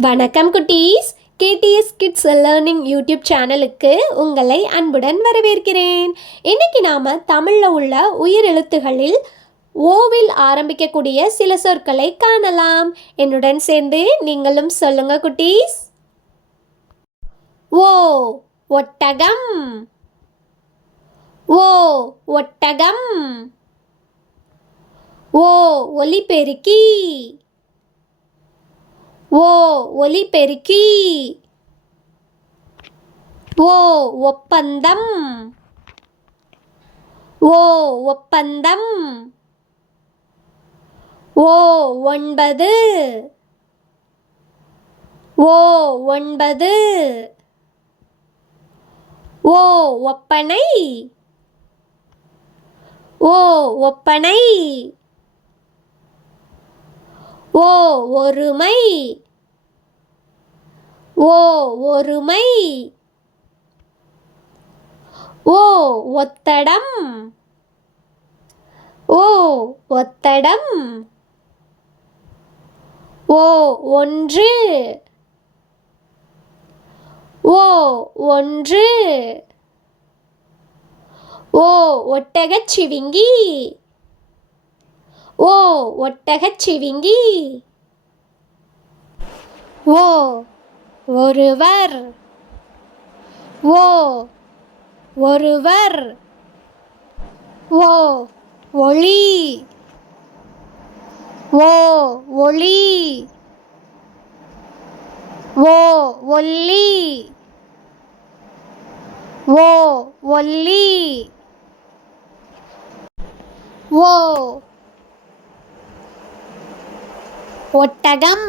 வணக்கம் குட்டீஸ். KDS kids learning YouTube சேனலுக்கு உங்களை அன்புடன் வரவேற்கிறேன். இன்னைக்கு நாம தமிழில் உள்ள உயிர் எழுத்துகளில் ஓவில் ஆரம்பிக்கக்கூடிய சில சொற்களை காணலாம். என்னுடன் சேர்ந்து நீங்களும் சொல்லுங்க குட்டீஸ். ஓ ஒட்டகம். ஓ ஒட்டகம். ஓ ஒலிபெருக்கி. ஓ ஒலிபெருக்கி. ஓ ஒப்பந்தம். ஓ ஒப்பந்தம். ஓ ஒன்பது. ஓ ஒன்பது. ஓ ஒப்பனை. ஓ ஒப்பனை. ஓ ஒருமை. ஓ ஒருமை. ஓ ஒத்தடம். ஓ ஒத்தடம். ஓ ஒன்று. ஓ ஒன்று. ஓ ஒட்டகச்சிவிங்கி. ஓ ஒட்டகச்சிவிங்கி. ஓ ஒருவர். ஓ ஒருவர். ஓ ஒளி. ஓ ஒளி. ஓ ஒல்லி. ஓ ஒல்லி. ஓ ஒட்டகம்.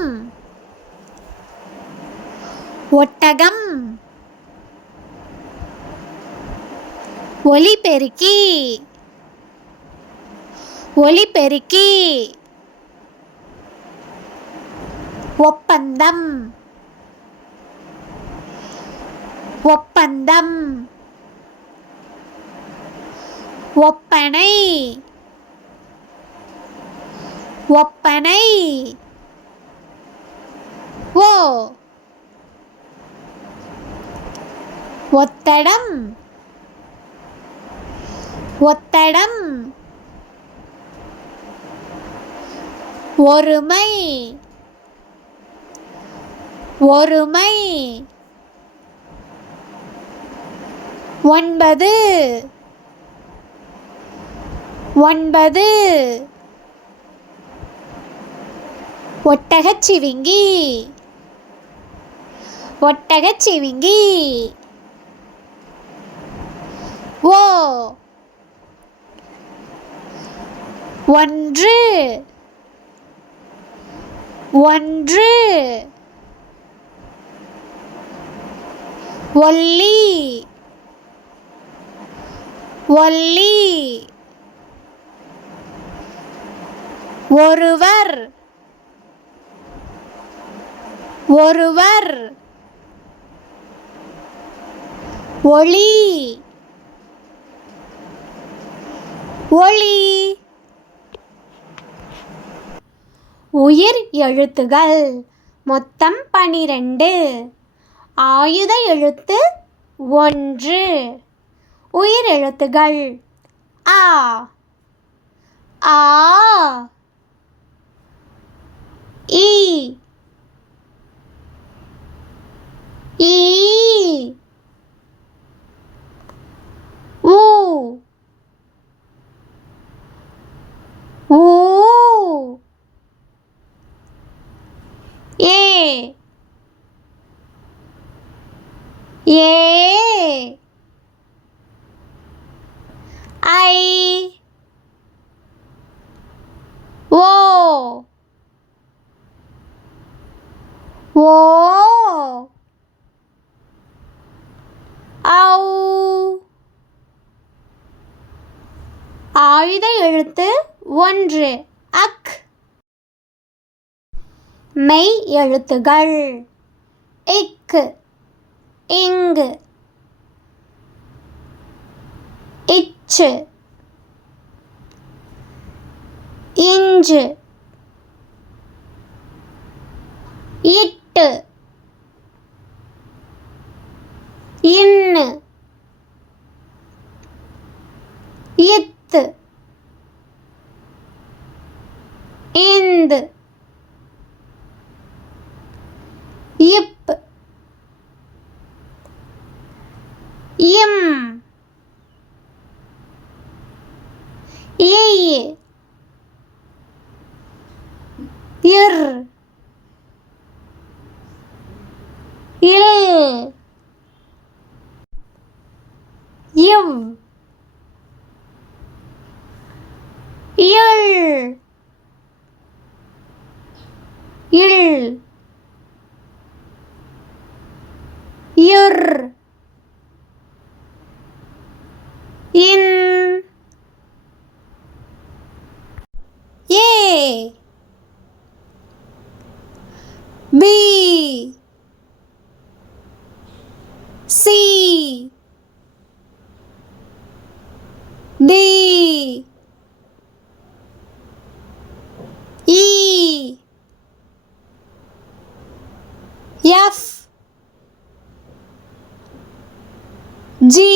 ஒட்டகம். ஒலிபெருக்கி. ஒலிபெருக்கி. ஒப்பந்தம். ஒப்பந்தம். ஒப்பனை. ஒப்பனை. ஓ ஒத்தடம். ஒத்தடம். ஒருமை. ஒருமை. ஒன்பது. ஒன்பது. ஒட்டகச்சிவிங்கி. ஒட்டகச்சிவிங்கி. ஓ ஒன்று. ஒன்று. ஒல்லி. ஒல்லி. ஒருவர். ஒருவர். ஒளி. ஒளி. உயிர் எழுத்துகள் மொத்தம் 12. ஆயுத எழுத்து 1. உயிர் எழுத்துகள் ஆ. ஆ. ஈ. ஈ. ஊ. ஊ. ஏ. ஏ. ஐ. ஓ. ஓ. ஔ. ஆயுத எழுத்து 1. அக். மெய் எழுத்துகள் இக். இங்கு. இச்சு. இஞ்சு. இட்டு. இட்டு இன்னு இத்து இந்து இப் இம் இய் இர் இல் இவ் இள் இல் இர் இன் A B C D E F G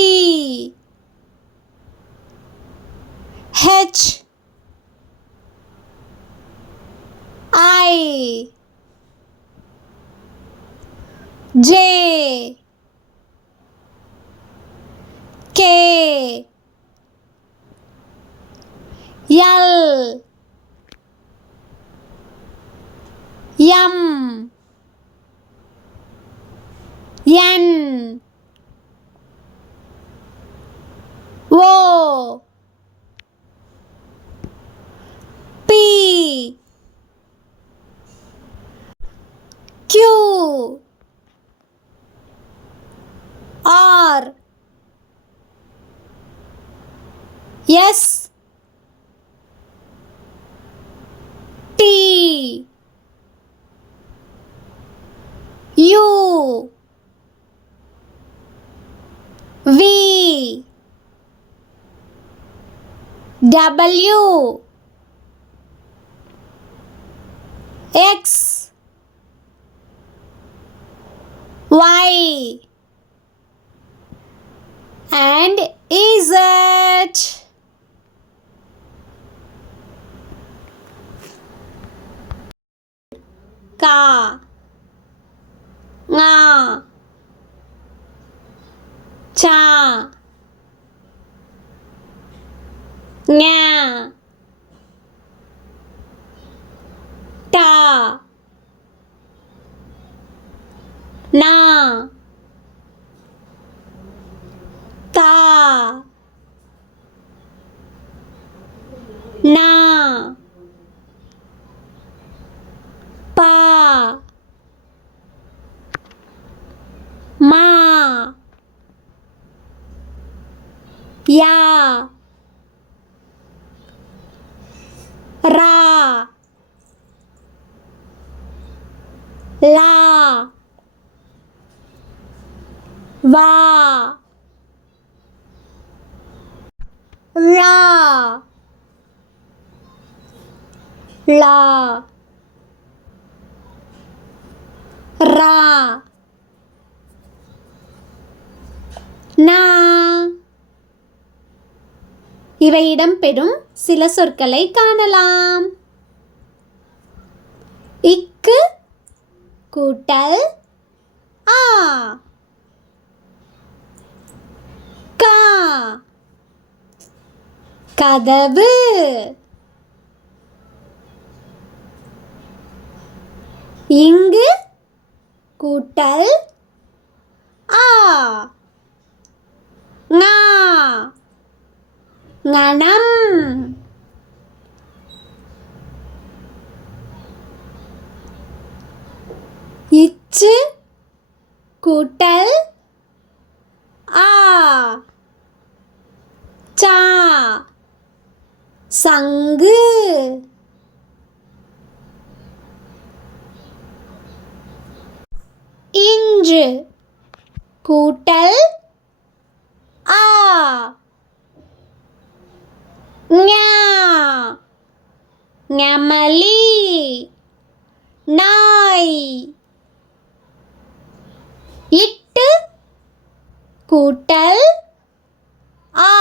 H I J K L M N O P Q R S T U V W X Y and Z. Ka, nga, cha, nya, ta, na, ta, na, pa, ma, ya, ra, la, va, ra, la, ra, na. இவை இடம்பெறும் சில சொற்களை காணலாம். இக்கு கூட்டல் ஆ, கா கதவு, இங்கு கூட்டல் ஆ, ஙா ஞனம், இச்சு கூட்டல் ஆ, சா சங்கு, இன்று கூட்டல் ஆ, ஞா ஞமலி, நாய் கூட்டல் ஆ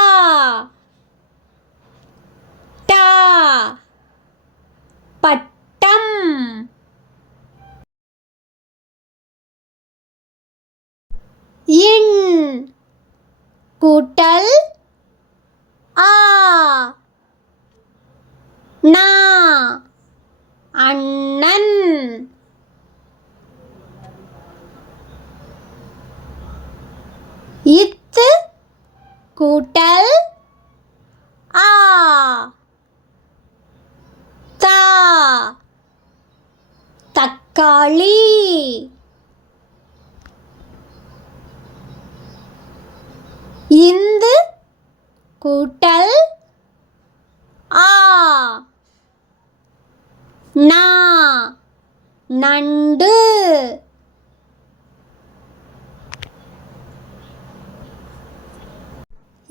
டா பட்டம். இன் கூட்டல் ஆ நா அண்ணன். இத்து கூட்டல் ஆ தா தக்காளி. இந்து கூட்டல் ஆ நா நண்டு.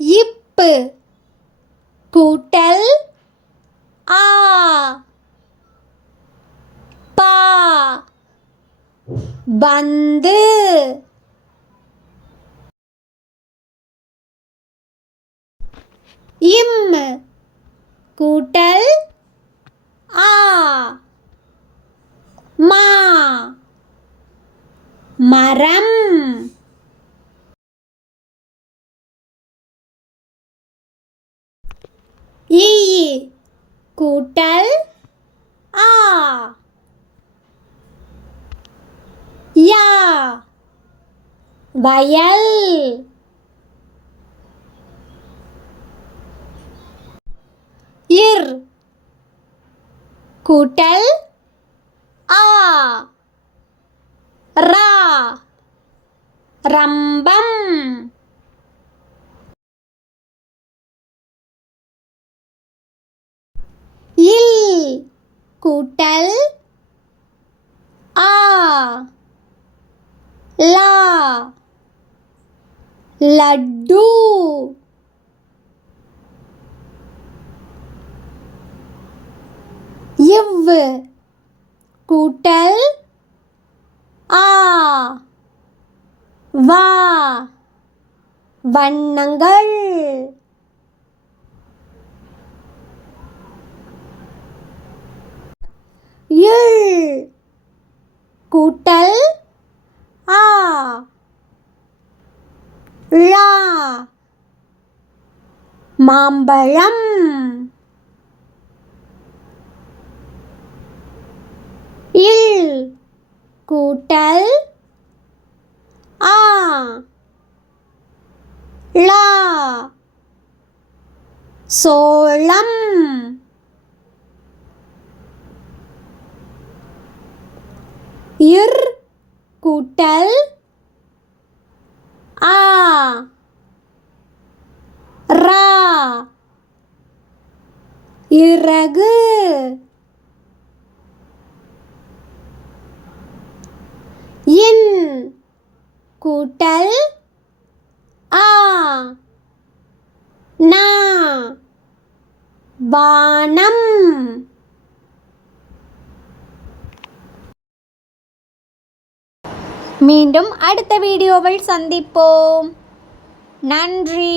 இப்பு கூட்டல் ஆ பா பந்து. இம் கூட்டல் ஆ மா மரம். ஈ கூட்டல் ஆ யா வயல். இர் கூட்டல் ஆ ரா ரம்பம். இல் கூட்டல் ஆ லா லட்டு. இவ் கூட்டல் ஆ வா வண்ணங்கள். இல் கூட்டல் ஆ லா மாம்பழம். இல் கூட்டல் ஆ லா சோளம். இர் கூட்டல் ஆ ரா இறகு. இன் கூட்டல் ஆ நா வானம். மீண்டும் அடுத்த வீடியோவில் சந்திப்போம். நன்றி.